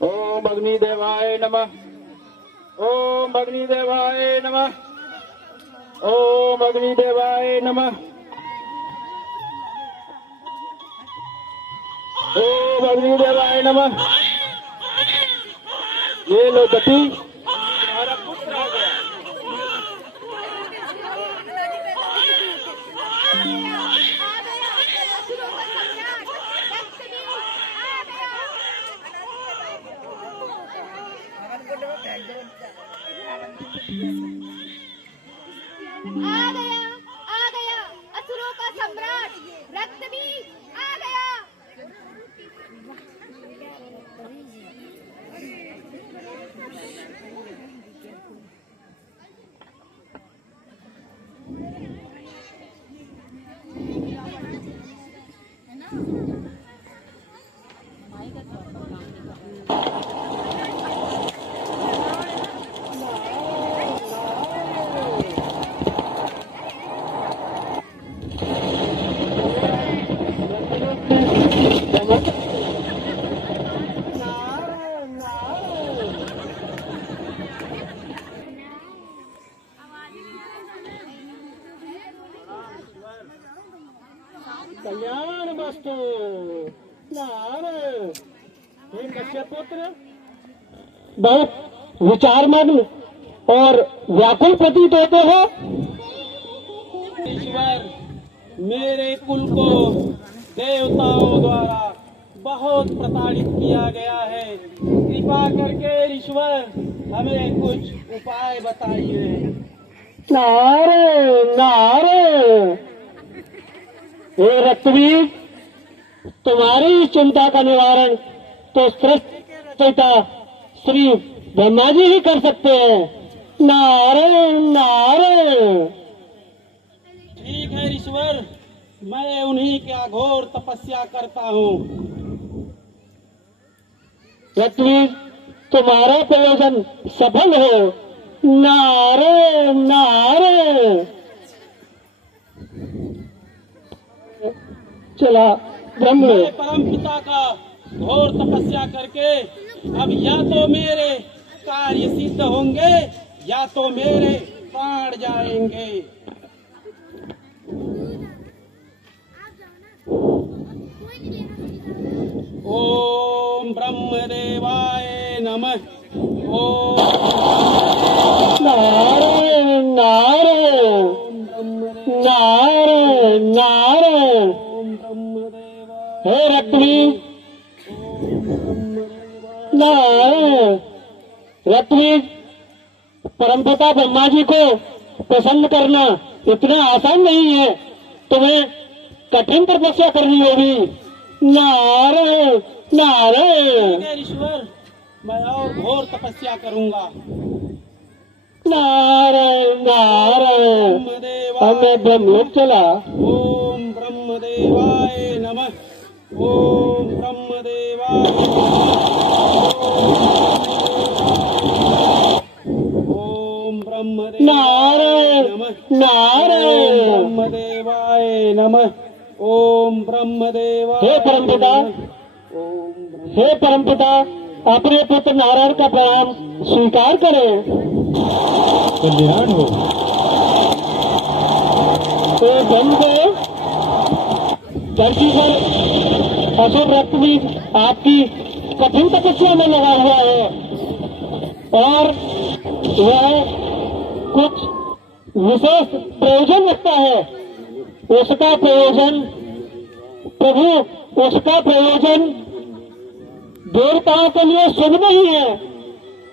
ओम अग्निदेवाय नमः। ओम अग्निदेवाय नमः। ओम अग्निदेवाय नमः। ओम अग्निदेवाय नमः। ये लो गति, हमारा पुत्र आ गया। आ गया असुरों का सम्राट रक्तबीज आ गया। कल्याण मस्तु। नारायण। हे कश्यप पुत्र, बहुत विचारमग्न और व्याकुल प्रतीत होते हो। ईश्वर, मेरे कुल को देवताओं द्वारा बहुत प्रताड़ित किया गया है। कृपा करके ईश्वर हमें कुछ उपाय बताइए। नारायण नारायण। हे रक्तबीज, तुम्हारी चिंता का निवारण तो सृष्टिकर्ता श्री ब्रह्मा जी ही कर सकते हैं। नारायण नारायण। ठीक है ईश्वर, मैं उन्हीं की घोर तपस्या करता हूँ। रक्तबीज, तुम्हारा प्रयोजन सफल हो। नारायण नारायण। चला ब्रह्म परम पिता का घोर तपस्या करके अब या तो मेरे कार्य सिद्ध होंगे या तो मेरे प्राण जाएंगे। ओम ब्रह्मदेवाय नमः। ओम नारायण नारायण नारायण नारायण। हे रक्तबीज, नारायण। रक्तबीज, परमपिता ब्रह्मा जी को प्रसन्न करना इतना आसान नहीं है, तुम्हें कठिन तपस्या करनी होगी। नारायण नारायण। ईश्वर, मैं और घोर तपस्या करूंगा। नारायण नारायण। हमें ब्रह्मलोक चला। ओम ब्रह्मदेवाय नमः। ओम ब्रह्मदेवाय ओम ब्रह्मदेवाय नारायण नारायण। ब्रह्मदेवाय नमः। ओम ब्रह्मदेवाय। हे परमपिता, हे परमपिता, अपने पुत्र नारायण का प्रणाम स्वीकार करें। कल्याण हो। तो ब्रह्मदेव, धरती पर असुर रक्तबीज आपकी कठिन तपस्या में लगा हुआ है और वह कुछ विशेष प्रयोजन रखता है। उसका प्रयोजन प्रभु, उसका प्रयोजन देवताओं के लिए शुभ नहीं है।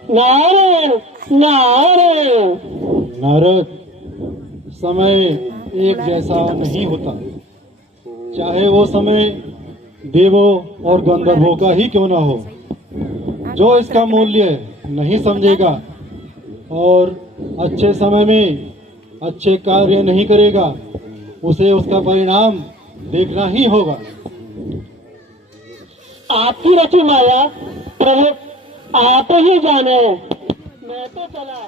नारायण नारायण। नारद, समय एक जैसा नहीं होता, चाहे वो समय देवों और गंधर्वों का ही क्यों ना हो। जो इसका मूल्य नहीं समझेगा और अच्छे समय में अच्छे कार्य नहीं करेगा, उसे उसका परिणाम देखना ही होगा। आपकी रची माया प्रभु आप ही जाने। मैं तो चला,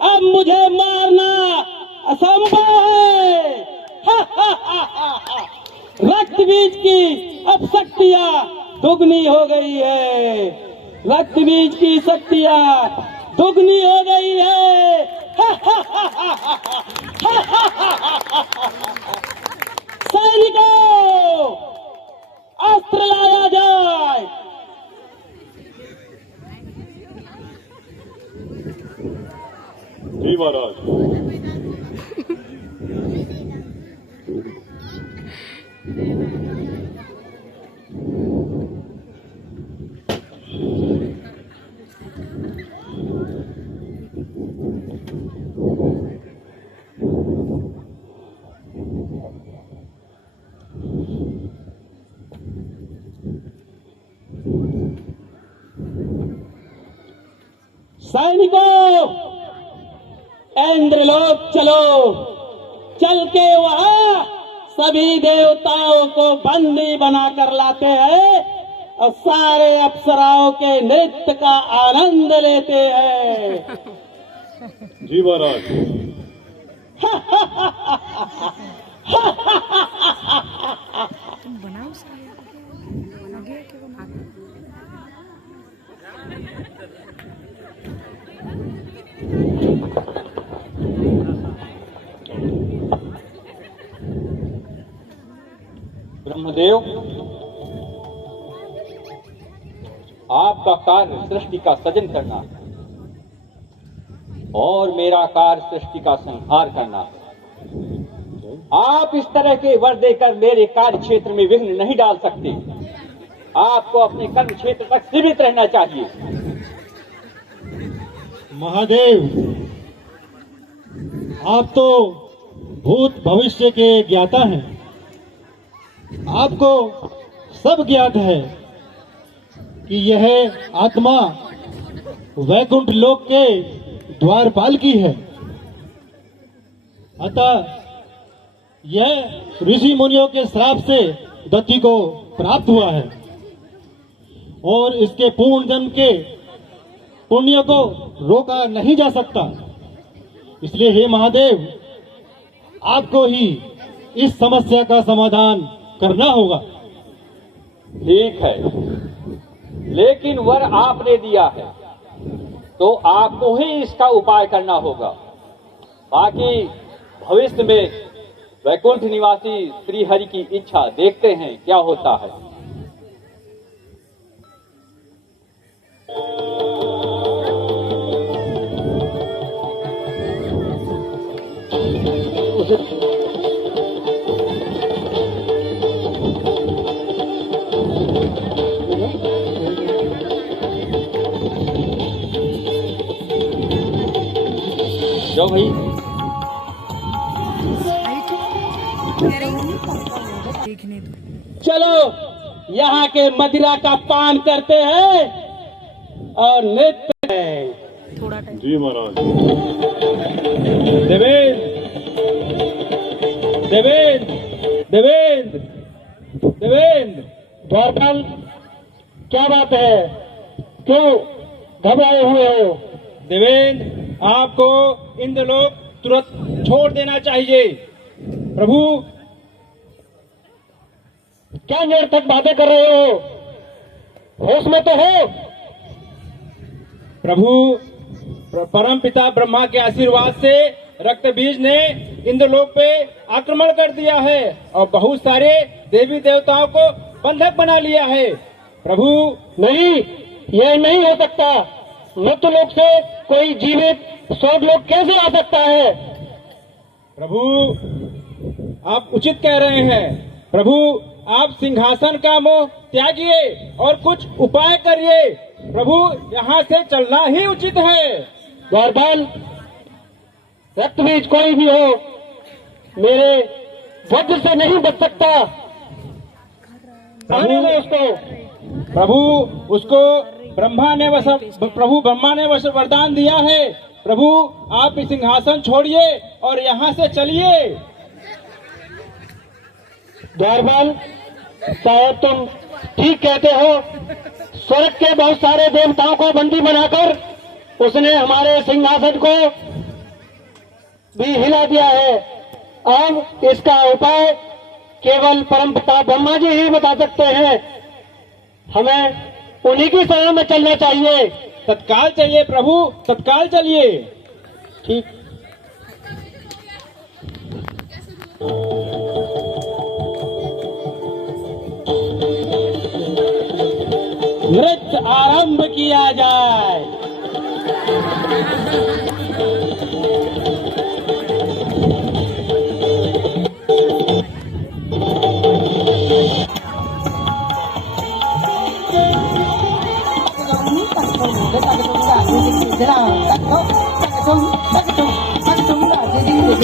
अब मुझे मारना असंभव है। रक्त बीज की अब शक्तियां दुगनी हो गई है। रक्त बीज की शक्तियां दुगनी हो गई है। सैनिकों, अस्त्र लाया जाए। जी महाराज। सैनिकों, इंद्रलोक चलो। चल के वहां सभी देवताओं को बंदी बनाकर लाते हैं और सारे अप्सराओं के नृत्य का आनंद लेते हैं। जी महाराज। बनाओ सारा बना गया कि वो हाथ ब्रह्मदेव, आपका कार्य सृष्टि का सृजन करना और मेरा कार्य सृष्टि का संहार करना। आप इस तरह के वर देकर मेरे कार्य क्षेत्र में विघ्न नहीं डाल सकते। आपको अपने कर्म क्षेत्र तक सीमित रहना चाहिए। महादेव, आप तो भूत भविष्य के ज्ञाता हैं। आपको सब ज्ञात है कि यह आत्मा वैकुंठ लोक के द्वारपाल की है। अतः यह ऋषि मुनियों के श्राप से दत्ती को प्राप्त हुआ है और इसके पूर्ण जन्म के पुण्य को रोका नहीं जा सकता। इसलिए हे महादेव, आपको ही इस समस्या का समाधान करना होगा। ठीक है, लेकिन वर आपने दिया है तो आपको ही इसका उपाय करना होगा। बाकी भविष्य में वैकुंठ निवासी श्री हरि की इच्छा, देखते हैं क्या होता है। जाओ भाई। देखने दो। चलो यहाँ के मदिरा का पान करते हैं और नृत्य हैं। थोड़ा टाइम। जी महाराज। देवेंद्र, देवेंद्र, देवेंद्र, देवेंद्र, द्वारपाल, क्या बात है? क्यों घबराए हुए हो? देवेंद्र, आपको इंद्रलोक तुरंत छोड़ देना चाहिए। प्रभु, क्या निरर्थक बातें कर रहे हो? होश में तो हो? प्रभु, परम पिता ब्रह्मा के आशीर्वाद से रक्त बीज ने इंद्रलोक पे आक्रमण कर दिया है और बहुत सारे देवी देवताओं को बंधक बना लिया है। प्रभु, नहीं, यह नहीं हो सकता। मृत्युलोक से कोई जीवित स्वर्गलोक कैसे आ सकता है? प्रभु, आप उचित कह रहे हैं। प्रभु, आप सिंहासन का मोह त्यागिए और कुछ उपाय करिए। प्रभु, यहाँ से चलना ही उचित है। द्वारपाल, रक्तबीज कोई भी हो, मेरे वज्र से नहीं बच सकता। आने दो उसको। प्रभु, उसको ब्रह्मा ने वरदान दिया है। प्रभु, आप सिंहासन छोड़िए और यहाँ से चलिए। द्वारपाल साहब, तुम ठीक कहते हो। स्वर्ग के बहुत सारे देवताओं को बंदी बनाकर उसने हमारे सिंहासन को भी हिला दिया है। अब इसका उपाय केवल परमपिता ब्रह्मा जी ही बता सकते हैं। हमें उन्हीं की शरण में चलना चाहिए। तत्काल चाहिए प्रभु, तत्काल चलिए। ठीक। नृत्य आरंभ किया जाए।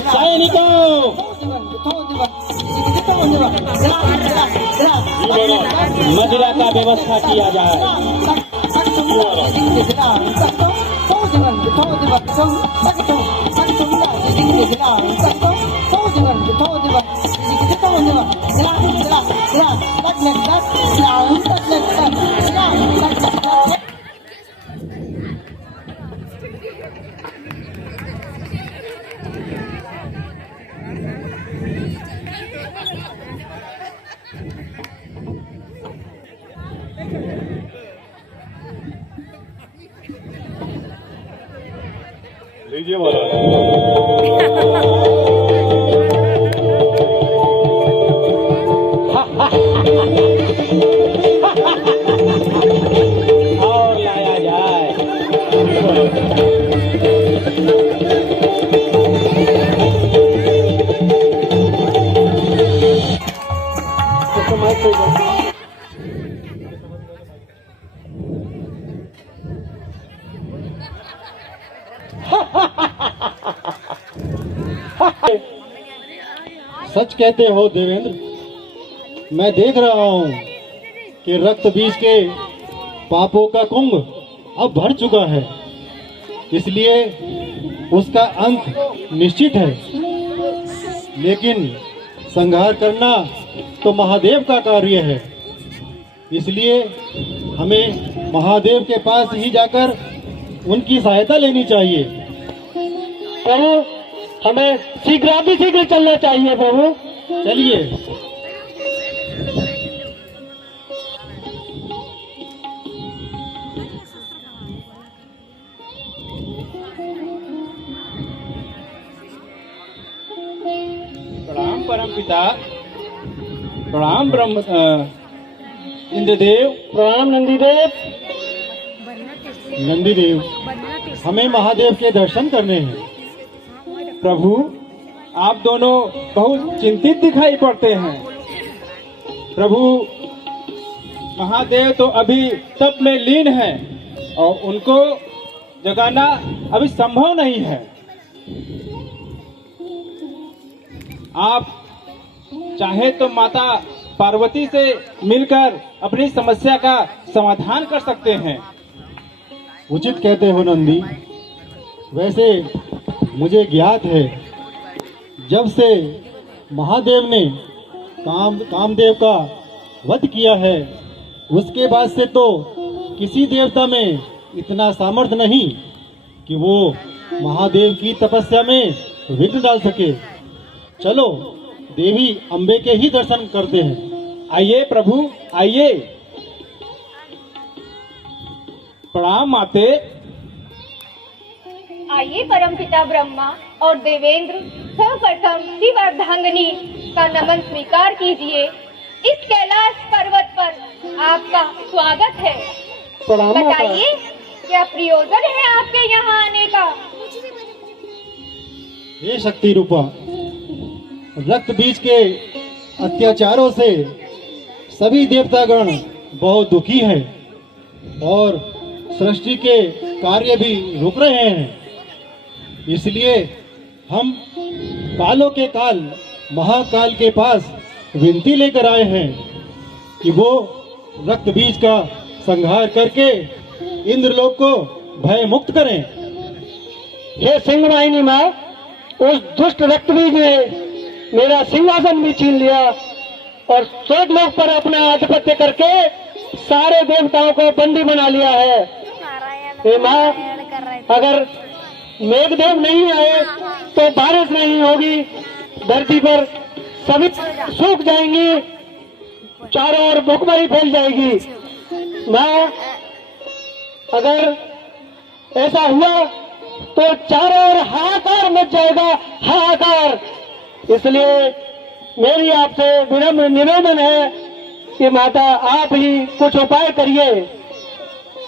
सैनिकों, मदिरा का व्यवस्था किया जाए। लीजिए महाराज। और लाया जाए। सच कहते हो देवेंद्र, मैं देख रहा हूँ कि रक्त बीज के पापों का कुंभ अब भर चुका है, इसलिए उसका अंत निश्चित है। लेकिन संहार करना तो महादेव का कार्य है, इसलिए हमें महादेव के पास ही जाकर उनकी सहायता लेनी चाहिए। प्रभु, हमें शीघ्र चलना चाहिए। प्रभु चलिए। प्रणाम परमपिता, प्रणाम ब्रह्म इंद्रदेव। प्रणाम नंदीदेव। नंदीदेव, हमें महादेव के दर्शन करने हैं। प्रभु, आप दोनों बहुत चिंतित दिखाई पड़ते हैं। प्रभु, महादेव तो अभी तप में लीन हैं और उनको जगाना अभी संभव नहीं है। आप चाहे तो माता पार्वती से मिलकर अपनी समस्या का समाधान कर सकते हैं। उचित कहते हो नंदी। वैसे मुझे ज्ञात है, जब से महादेव ने कामदेव का वध किया है, उसके बाद से तो किसी देवता में इतना सामर्थ्य नहीं कि वो महादेव की तपस्या में विघ्न डाल सके। चलो देवी अम्बे के ही दर्शन करते हैं। आइए प्रभु, आइए। प्रणाम माते। आइए परमपिता ब्रह्मा और देवेंद्र, सर्वप्रथम शिव अर्धांगिनी का नमन स्वीकार कीजिए। इस कैलाश पर्वत पर आपका स्वागत है। बताइए, क्या प्रयोजन है आपके यहाँ आने का? हे शक्ति रूपा, रक्त बीज के अत्याचारों से सभी देवतागण बहुत दुखी हैं और सृष्टि के कार्य भी रुक रहे हैं। इसलिए हम कालों के काल महाकाल के पास विनती लेकर आए हैं कि वो रक्त बीज का संहार करके इंद्रलोक को भय मुक्त करें। हे सिंहवाहिनी माँ, उस दुष्ट रक्त बीज ने मेरा सिंहासन भी छीन लिया और स्वर्गलोक पर अपना आधिपत्य करके सारे देवताओं को बंदी बना लिया है। हे माँ, अगर मेघदेव नहीं आए तो बारिश नहीं होगी, धरती पर सभी सूख जाएंगी, चारों ओर भूखमरी फैल जाएगी। मैं अगर ऐसा हुआ तो चारों ओर हाहाकार मच जाएगा, हाहाकार। इसलिए मेरी आपसे विनम्र निवेदन है कि माता आप ही कुछ उपाय करिए।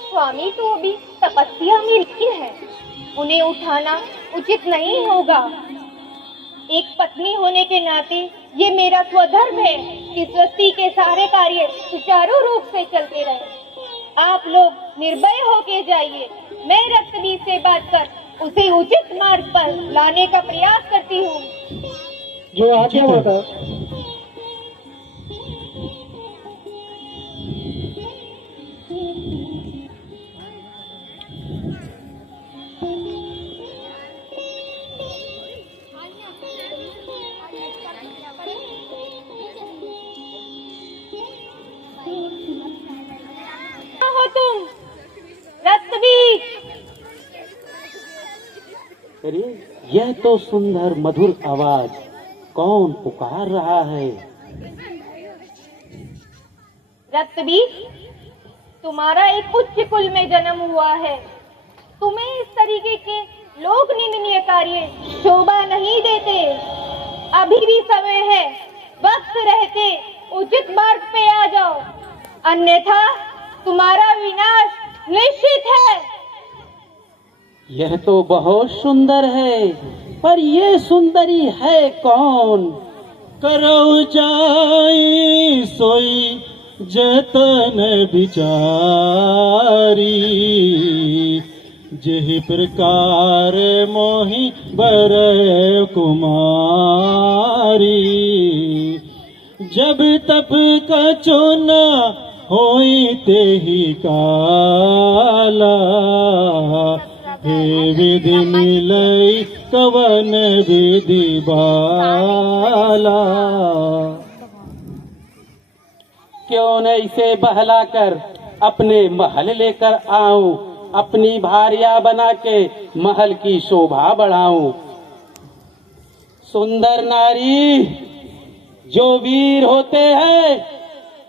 स्वामी तो अभी तपस्या में लिप्त है, उन्हें उठाना उचित नहीं होगा। एक पत्नी होने के नाते ये मेरा स्वधर्म है कि सृष्टि के सारे कार्य सुचारू रूप से चलते रहे। आप लोग निर्भय होके जाइए, मैं रक्तबीज से बात कर उसे उचित मार्ग पर लाने का प्रयास करती हूँ। जो आज्ञा माता। हो तुम रक्तबीज? अरे यह तो सुंदर मधुर आवाज, कौन पुकार रहा है? रक्तबीज, तुम्हारा एक उच्च कुल में जन्म हुआ है। तुम्हें इस तरीके के लोक निंदनीय कार्य शोभा नहीं देते। अभी भी समय है, वक्त रहते उचित मार्ग पे आ जाओ, अन्यथा तुम्हारा विनाश निश्चित है। यह तो बहुत सुंदर है, पर ये सुंदरी है कौन? करो जाई सोई जतन बिचारी, जेहि प्रकार मोहि बर कुमारी। जब तप कछु न होई तेहि काला, हे विधि मिलई कवन विधि बाला। क्यों न इसे बहला कर अपने महल लेकर आऊं, अपनी भारिया बना के महल की शोभा बढ़ाऊं। सुंदर नारी जो वीर होते हैं,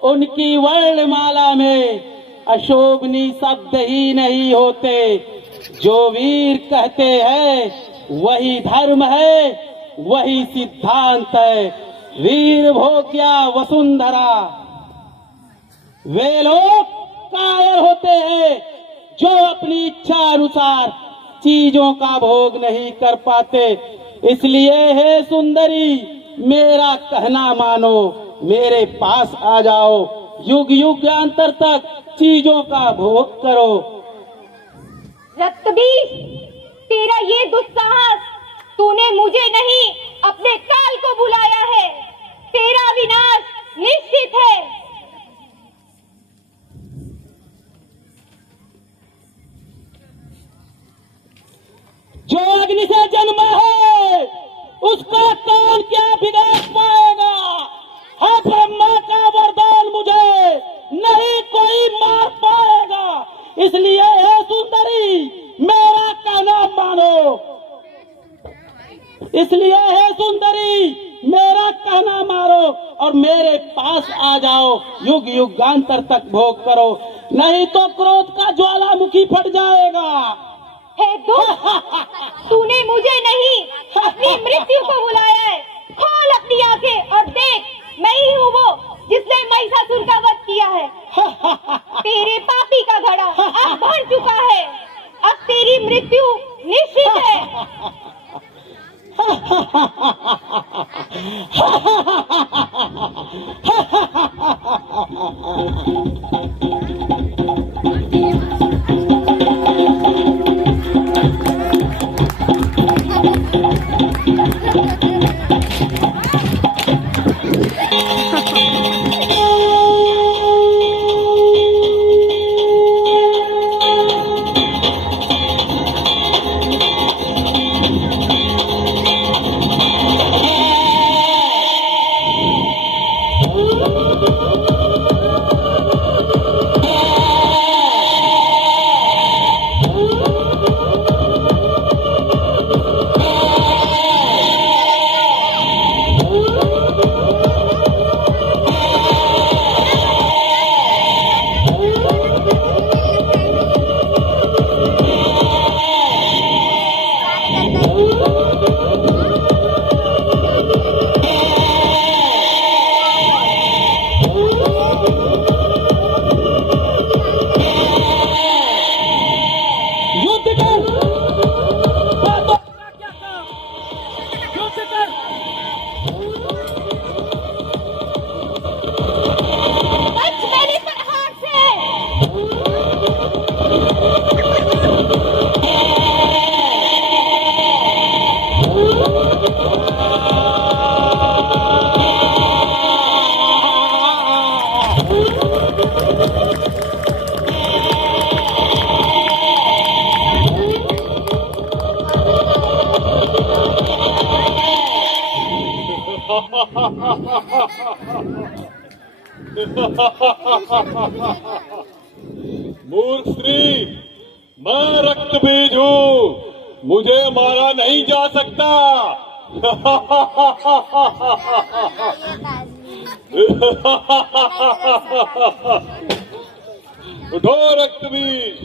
उनकी वर्णमाला में अशोभनीय शब्द ही नहीं होते। जो वीर कहते हैं वही धर्म है, वही सिद्धांत है। वीर भोग्या वसुंधरा। वे लोग कायर होते हैं जो अपनी इच्छा अनुसार चीजों का भोग नहीं कर पाते। इसलिए हे सुंदरी, मेरा कहना मानो, मेरे पास आ जाओ, युग युगांतर तक चीजों का भोग करो। रक्तबीज, तेरा ये दुस्साहस, तूने मुझे नहीं अपने काल को बुलाया है। तेरा विनाश निश्चित है। जो अग्नि से जन्मा है उसका कौन क्या बिगाड़ पाएगा? है ब्रह्मा का वरदान, मुझे नहीं कोई मार पाएगा। इसलिए हे सुंदरी, मेरा कहना मानो। इसलिए हे सुंदरी, मेरा कहना मारो और मेरे पास आ जाओ, युग युगांतर तक भोग करो, नहीं तो क्रोध का ज्वालामुखी फट जाएगा। हे दुष्ट, तूने मुझे नहीं अपनी मृत्यु को बुलाया है। खोल अपनी आंखें और देख, मैं ही हूँ वो जिसने महिषासुर का वध किया है। तेरे पापी का घड़ा अब भर चुका है। अब तेरी मृत्यु निश्चित है। युद्ध कर, बातों का क्या काम, युद्ध कर। बच मेरी तलवार से। मूर्ख स्त्री, मैं रक्त बीज हूँ, मुझे मारा नहीं जा सकता। उठो रक्त बीज।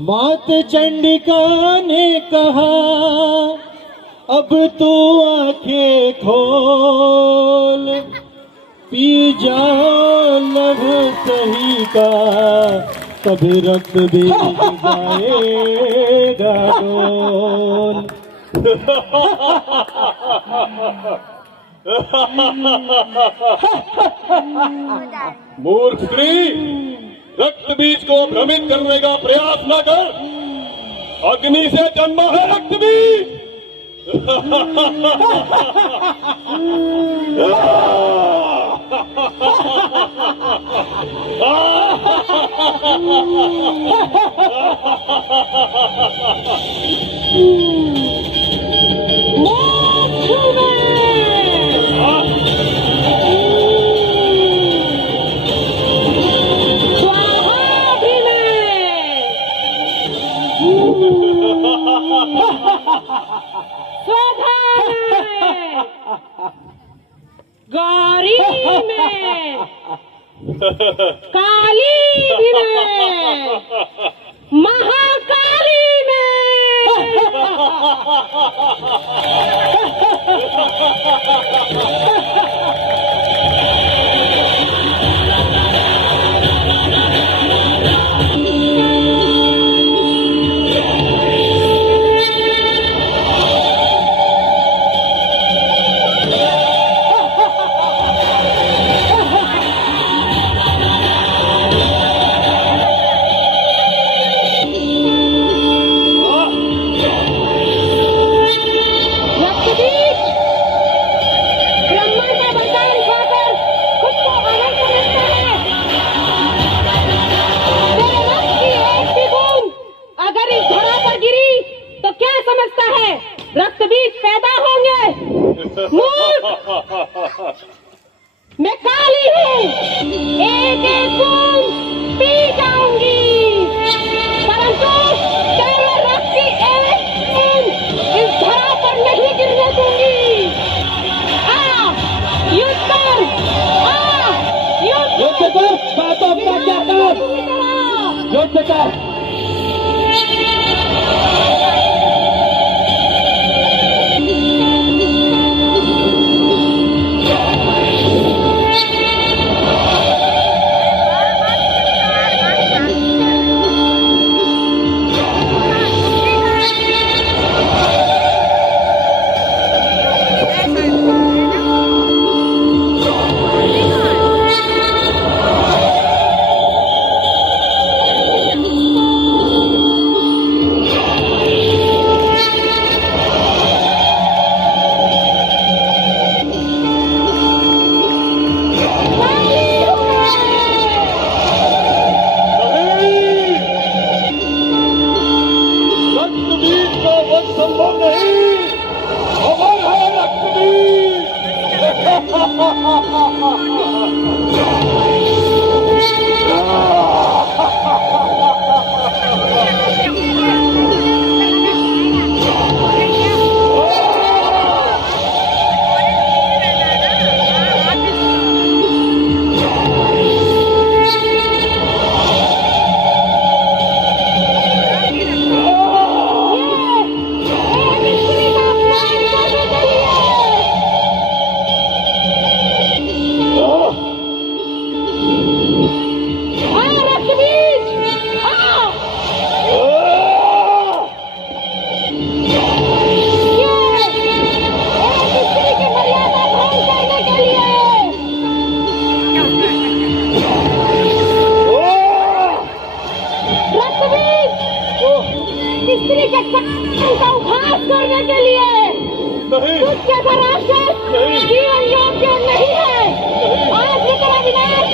मात चंडिका ने कहा, अब तू आंखें खोल, पी जा लभ सही का, तभी रक्त बीज जाएगा डोल। मूर्ख स्त्री, रक्त बीज को भ्रमित करने का प्रयास न कर। अग्नि से जन्मा है रक्त बीज। गौरी में, काली भी में, महाकाली रक्त बीज पैदा होंगे। मैं काली हूँ, एक एक बूंद पी जाऊंगी, परंतु तेरे रक्त की एक बूंद इस धरा पर नहीं गिरने दूंगी। आ, युद्ध कर, आ, युद्ध कर, बातों का क्या कर, युद्ध कर। संभव नहीं। अमर है रक्तबीज। स्त्री के का उपहास करने के लिए कुछ जैसा राक्षस जीवन योग्य नहीं है। आज ये तेरा विनाश